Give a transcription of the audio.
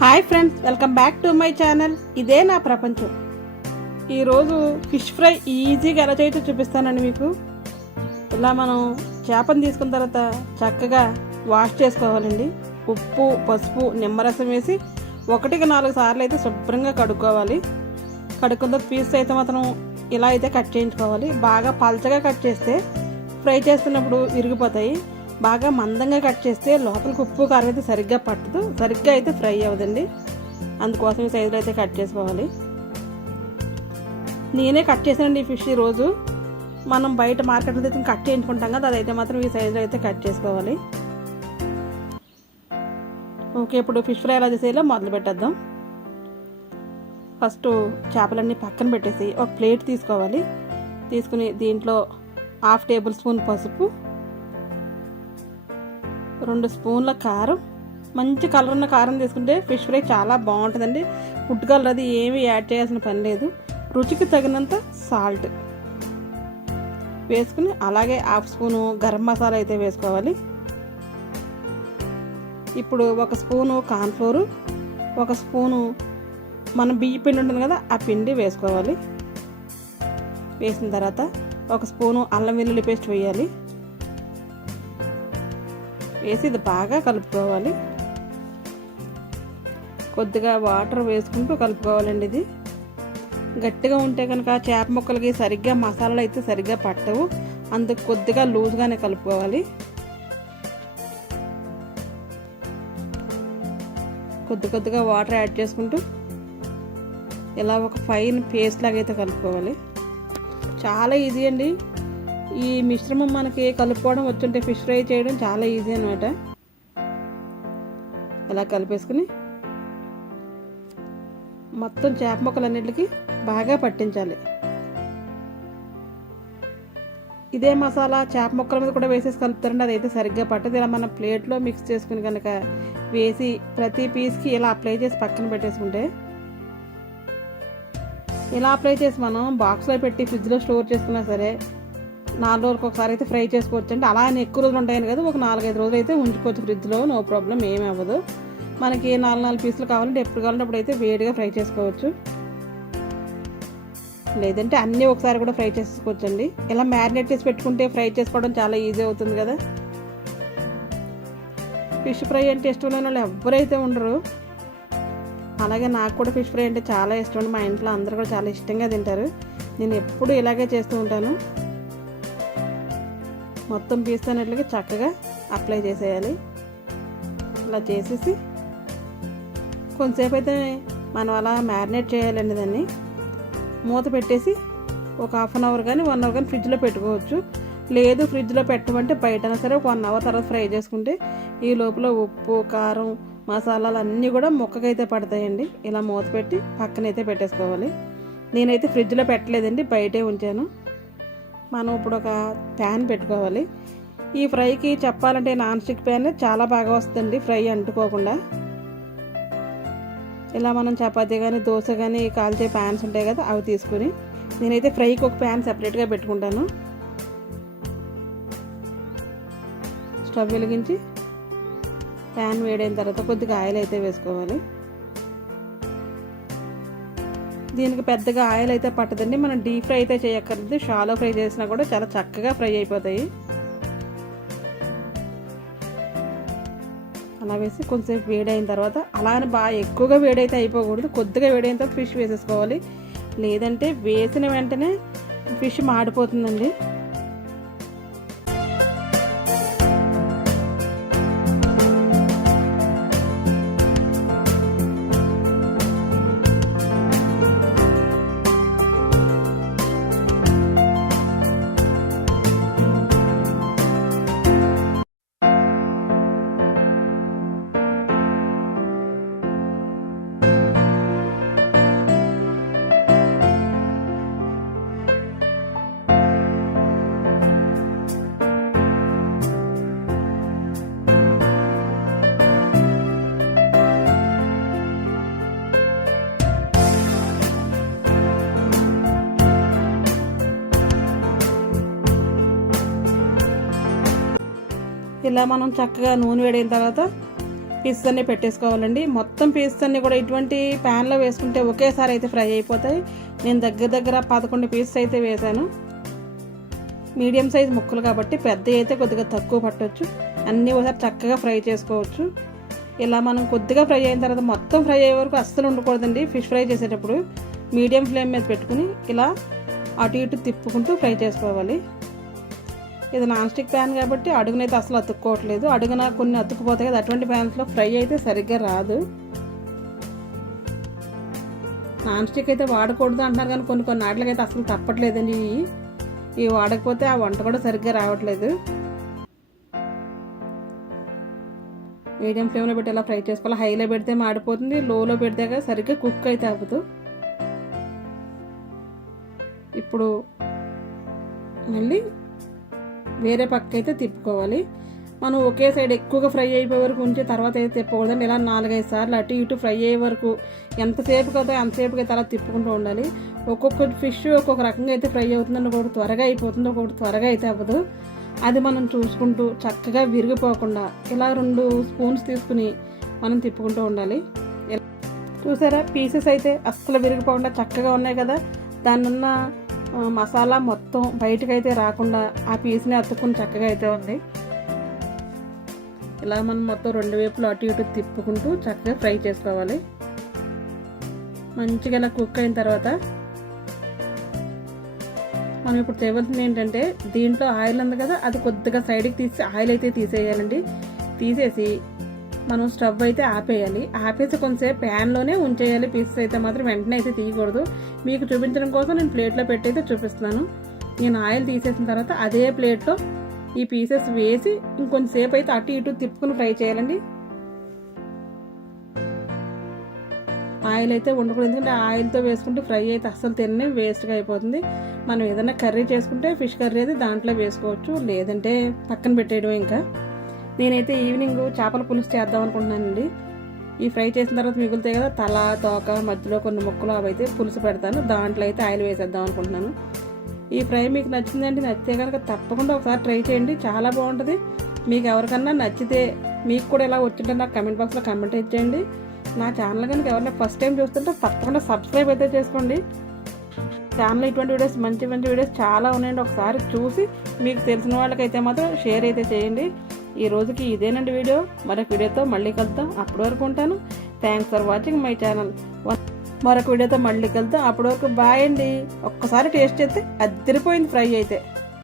Hi friends, welcome back to my channel. ఇదే నా ప్రపంచం. ఈరోజు ఫిష్ ఫ్రై ఈజీగా ఎలా చేయొచ్చో చూపిస్తానండి మీకు. ఇలా మనం చేపను తీసుకున్న తర్వాత చక్కగా వాష్ చేసుకోవాలండి. ఉప్పు, పసుపు, నిమ్మరసం వేసి 1-4 సార్లు అయితే శుభ్రంగా కడుక్కోవాలి. కడుక్కున్న పీస్ అయితే మాత్రం ఇలా అయితే కట్ చేయించుకోవాలి. బాగా పల్చగా కట్ చేస్తే ఫ్రై చేస్తున్నప్పుడు విరిగిపోతాయి. బాగా మందంగా కట్ చేస్తే లోపలికి ఉప్పు కారం అయితే సరిగ్గా పట్టదు, సరిగ్గా అయితే ఫ్రై అవ్వదండి. అందుకోసం ఈ సైజులో అయితే కట్ చేసుకోవాలి. నేనే కట్ చేసానండి ఈ ఫిష్. ఈరోజు మనం బయట మార్కెట్లో అయితే కట్ చేయించుకుంటాం కదా, అదైతే మాత్రం ఈ సైజులో అయితే కట్ చేసుకోవాలి. ఓకే, ఇప్పుడు ఫిష్ ఫ్రై ఎలా చేసేలా మొదలు పెట్టేద్దాం. ఫస్ట్ చేపలన్నీ పక్కన పెట్టేసి ఒక ప్లేట్ తీసుకోవాలి. తీసుకుని దీంట్లో 1/2 టేబుల్ స్పూన్ పసుపు, 2 స్పూన్ల కారం, మంచి కలర్ ఉన్న కారం తీసుకుంటే ఫిష్ ఫ్రై చాలా బాగుంటుందండి. ఫుడ్ కలర్ అది ఏమీ యాడ్ చేయాల్సిన పని లేదు. రుచికి తగినంత సాల్ట్ వేసుకుని అలాగే 1/2 స్పూను గరం మసాలా అయితే వేసుకోవాలి. ఇప్పుడు 1 స్పూను కార్న్ఫ్లోరు, 1 స్పూను మన బియ్య పిండి ఉంటుంది కదా, ఆ పిండి వేసుకోవాలి. వేసిన తర్వాత 1 స్పూను అల్లం వెల్లుల్లి పేస్ట్ వేయాలి. వేసి ఇది బాగా కలుపుకోవాలి. కొద్దిగా వాటర్ వేసుకుంటూ కలుపుకోవాలండి. ఇది గట్టిగా ఉంటే కనుక చేప ముక్కలకి సరిగ్గా మసాలాలు అయితే సరిగ్గా పట్టవు. అందుకు కొద్దిగా లూజ్గానే కలుపుకోవాలి. కొద్దిగా వాటర్ యాడ్ చేసుకుంటూ ఇలా ఒక ఫైన్ పేస్ట్ లాగా అయితే కలుపుకోవాలి. చాలా ఈజీ అండి. ఈ మిశ్రమం మనకి కలుపుకోవడం వచ్చుంటే ఫిష్ ఫ్రై చేయడం చాలా ఈజీ అనమాట. ఇలా కలిపేసుకుని మొత్తం చేప ముక్కలన్నిటికి బాగా పట్టించాలి. ఇదే మసాలా చేప ముక్కల మీద కూడా వేసేసి కలుపుతారండి, అదైతే సరిగ్గా పట్టదు. ఇలా మనం ప్లేట్లో మిక్స్ చేసుకుని కనుక వేసి ప్రతి పీస్కి ఇలా అప్లై చేసి పక్కన పెట్టేసుకుంటే, ఇలా అప్లై చేసి మనం బాక్స్లో పెట్టి ఫ్రిడ్జ్లో స్టోర్ చేసుకున్నా సరే 4 రోజులకు ఒకసారి అయితే ఫ్రై చేసుకోవచ్చు అండి. అలా అని ఎక్కువ రోజులు ఉంటాయని కదా, ఒక 4-5 రోజులు అయితే ఉంచుకోవచ్చు ఫ్రిడ్జ్లో, నో ప్రాబ్లం, ఏమి అవ్వదు. మనకి 4 పీసులు కావాలంటే ఎప్పుడు కావాలంటే అప్పుడు అయితే వేడిగా ఫ్రై చేసుకోవచ్చు. లేదంటే అన్నీ ఒకసారి కూడా ఫ్రై చేసుకోవచ్చు అండి. ఇలా మ్యారినేట్ చేసి పెట్టుకుంటే ఫ్రై చేసుకోవడం చాలా ఈజీ అవుతుంది కదా. ఫిష్ ఫ్రై అంటే ఇష్టం లేని వాళ్ళు ఎవరైతే ఉండరు. అలాగే నాకు కూడా ఫిష్ ఫ్రై అంటే చాలా ఇష్టం అండి. మా ఇంట్లో అందరూ కూడా చాలా ఇష్టంగా తింటారు. నేను ఎప్పుడు ఇలాగే చేస్తూ ఉంటాను. మొత్తం పీస్ అన్నిటికి చక్కగా అప్లై చేసేయాలి. అలా చేసేసి కొంతసేపు అయితే మనం అలా మ్యారినేట్ చేయాలండి. దాన్ని మూత పెట్టేసి ఒక 1/2 అవర్ కానీ 1 అవర్ కానీ ఫ్రిడ్జ్లో పెట్టుకోవచ్చు. లేదు ఫ్రిడ్జ్లో పెట్టమంటే బయటైనా సరే ఒక 1 అవర్ తర్వాత ఫ్రై చేసుకుంటే ఈ లోపల ఉప్పు, కారం, మసాలాలు అన్నీ కూడా ముక్కకైతే పడతాయండి. ఇలా మూత పెట్టి పక్కనైతే పెట్టేసుకోవాలి. నేనైతే ఫ్రిడ్జ్లో పెట్టలేదండి, బయటే ఉంచాను. మనం ఇప్పుడు ఒక ప్యాన్ పెట్టుకోవాలి. ఈ ఫ్రైకి చెప్పాలంటే నాన్ స్టిక్ ప్యాన్ చాలా బాగా వస్తుంది, ఫ్రై అంటుకోకుండా. ఇలా మనం చపాతీ కానీ దోశ కానీ కాల్చే ప్యాన్స్ ఉంటాయి కదా, అవి తీసుకుని నేనైతే ఫ్రైకి ఒక ప్యాన్ సెపరేట్గా పెట్టుకుంటాను. స్టవ్ వెలిగించి ప్యాన్ వేడైన తర్వాత కొద్దిగా ఆయిల్ అయితే వేసుకోవాలి. దీనికి పెద్దగా ఆయిల్ అయితే పట్టదండి. మనం డీప్ ఫ్రై అయితే చేయక్కర్లేదు, షాలో ఫ్రై చేసినా కూడా చాలా చక్కగా ఫ్రై అయిపోతాయి. అలా వేసి కొంచెంసేపు వేడైన తర్వాత, అలానే బాగా ఎక్కువగా వేడైతే అయిపోకూడదు, కొద్దిగా వేడైన తర్వాత ఫిష్ వేసేసుకోవాలి. లేదంటే వేసిన వెంటనే ఫిష్ మాడిపోతుందండి. ఇలా మనం చక్కగా నూనె వేడైన తర్వాత పీసెస్ అన్నీ పెట్టేసుకోవాలండి. మొత్తం పీసెస్ అన్నీ కూడా ఇటువంటి ప్యాన్లో వేసుకుంటే ఒకేసారి అయితే ఫ్రై అయిపోతాయి. నేను దగ్గర 11 పీసెస్ అయితే వేసాను. మీడియం సైజ్ ముక్కలు కాబట్టి పెద్ద అయితే కొద్దిగా తక్కువ పట్టవచ్చు. అన్నీ ఒకసారి చక్కగా ఫ్రై చేసుకోవచ్చు. ఇలా మనం కొద్దిగా ఫ్రై అయిన తర్వాత మొత్తం ఫ్రై అయ్యే వరకు అస్సలు ఉండకూడదండి. ఫిష్ ఫ్రై చేసేటప్పుడు మీడియం ఫ్లేమ్ మీద పెట్టుకుని ఇలా అటు ఇటు తిప్పుకుంటూ ఫ్రై చేసుకోవాలి. ఇది నాన్ స్టిక్ ప్యాన్ కాబట్టి అడుగునైతే అసలు అతుక్కోవట్లేదు. అడుగున కొన్ని అతుక్కుపోతాయి కదా, అటువంటి ప్యాన్స్లో ఫ్రై అయితే సరిగ్గా రాదు. నాన్ స్టిక్ అయితే వాడకూడదు అంటున్నారు కానీ కొన్ని నాట్లకైతే అసలు తప్పట్లేదండి. ఇవి వాడకపోతే ఆ వంట కూడా సరిగ్గా రావట్లేదు. మీడియం ఫ్లేమ్లో పెట్టి ఇలా ఫ్రై చేసుకోవాలి. హైలో పెడితే మాడిపోతుంది, లోలో పెడితే సరిగ్గా కుక్ అయితే అవ్వదు. ఇప్పుడు మళ్ళీ వేరే పక్క అయితే తిప్పుకోవాలి. మనం ఒకే సైడ్ ఎక్కువగా ఫ్రై అయిపోయే వరకు ఉంచి తర్వాత అయితే తిప్పకూడదండి. ఇలా 4-5 సార్లు అటు ఇటు ఫ్రై అయ్యే వరకు ఎంతసేపు కదా అంతసేపుకి అయితే అలా తిప్పుకుంటూ ఉండాలి. ఒక్కొక్క ఫిష్ ఒక్కొక్క రకంగా అయితే ఫ్రై అవుతుందండి. ఒకటి త్వరగా అయిపోతుంది, ఒకటి త్వరగా అయితే అవ్వదు. అది మనం చూసుకుంటూ చక్కగా విరిగిపోకుండా ఇలా 2 స్పూన్స్ తీసుకుని మనం తిప్పుకుంటూ ఉండాలి. చూసారా, పీసెస్ అయితే అస్సలు విరిగిపోకుండా చక్కగా ఉన్నాయి కదా. దాని ఉన్న మసాలా మొత్తం బయటకు అయితే రాకుండా ఆ పీస్ని అతుక్కుని చక్కగా అయితే ఉంది. ఇలా మనం మొత్తం 2 వైపులు అటు ఇటు తిప్పుకుంటూ చక్కగా ఫ్రై చేసుకోవాలి. మంచిగా ఇలా కుక్ అయిన తర్వాత మనం ఇప్పుడు చేయవలసింది ఏంటంటే, దీంట్లో ఆయిల్ ఉంది కదా, అది కొద్దిగా సైడ్కి తీసి ఆయిల్ అయితే తీసేయాలండి. తీసేసి మనం స్టవ్ అయితే ఆపేయాలి. ఆపేసి కొంతసేపు ప్యాన్లోనే ఉంచేయాలి. పీసెస్ అయితే మాత్రం వెంటనే అయితే తీయకూడదు. మీకు చూపించడం కోసం నేను ప్లేట్లో పెట్టి అయితే చూపిస్తున్నాను. నేను ఆయిల్ తీసేసిన తర్వాత అదే ప్లేట్లో ఈ పీసెస్ వేసి ఇంకొంచెంసేపు అయితే అటు ఇటు తిప్పుకుని ఫ్రై చేయాలండి. ఆయిల్ అయితే ఉండకూడదు, ఎందుకంటే ఆయిల్తో వేసుకుంటే ఫ్రై అయితే అస్సలు తిననే వేస్ట్గా అయిపోతుంది. మనం ఏదైనా కర్రీ చేసుకుంటే ఫిష్ కర్రీ అయితే దాంట్లో వేసుకోవచ్చు, లేదంటే పక్కన పెట్టేయడం. ఇంకా నేనైతే ఈవినింగ్ చేపల పులుసు చేద్దాం అనుకుంటున్నానండి. ఈ ఫ్రై చేసిన తర్వాత మిగులుతాయి కదా తల, తోక, మధ్యలో కొన్ని ముక్కలు అవి అయితే పులుసు పెడతాను. దాంట్లో అయితే ఆయిల్ వేసేద్దాం అనుకుంటున్నాను. ఈ ఫ్రై మీకు నచ్చిందండి. నచ్చితే కనుక తప్పకుండా ఒకసారి ట్రై చేయండి, చాలా బాగుంటుంది. మీకు ఎవరికన్నా నచ్చితే మీకు కూడా ఎలా వచ్చింటే నాకు కమెంట్ బాక్స్లో కమెంట్ ఇచ్చేయండి. నా ఛానల్ కనుక ఎవరైనా ఫస్ట్ టైం చూస్తుంటే తప్పకుండా సబ్స్క్రైబ్ అయితే చేసుకోండి. ఛానల్ ఇటువంటి వీడియోస్ మంచి వీడియోస్ చాలా ఉన్నాయండి. ఒకసారి చూసి మీకు తెలిసిన వాళ్ళకైతే మాత్రం షేర్ అయితే చేయండి. ఈ రోజుకి ఇదేనండి వీడియో. మరొక వీడియోతో మళ్ళీ కలుద్దాం. అప్పటి వరకు ఉంటాను. Thanks for watching my channel. మరొక వీడియోతో మళ్ళీ కలుద్దాం. అప్పటి వరకు బాయ్ అండి. ఒక్కసారి టేస్ట్ చేస్తే అదిరిపోయింది ఫ్రై అయితే.